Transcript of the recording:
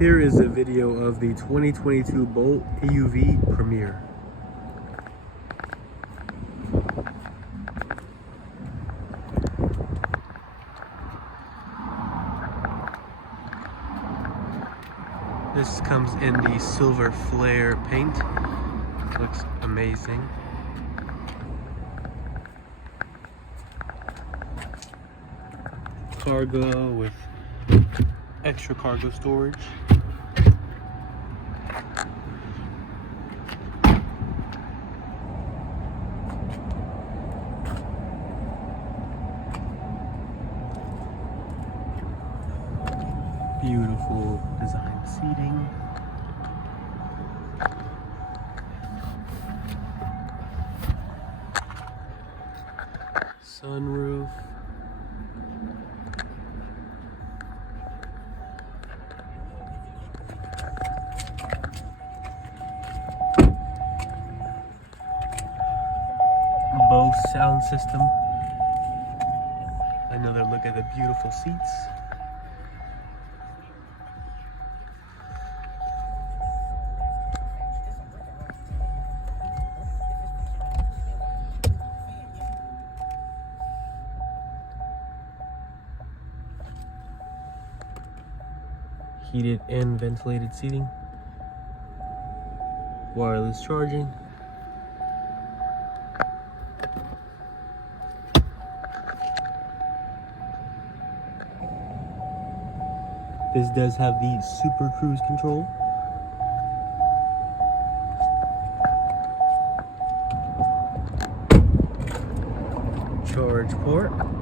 Here is a video of the 2022 Bolt EUV premiere. This comes in the silver flare paint. Looks amazing. Cargo with extra cargo storage. Beautiful design seating. Sunroof. Bose sound system. Another look at the beautiful seats. Heated and ventilated seating. Wireless charging. This does have the Super Cruise control. Charge port.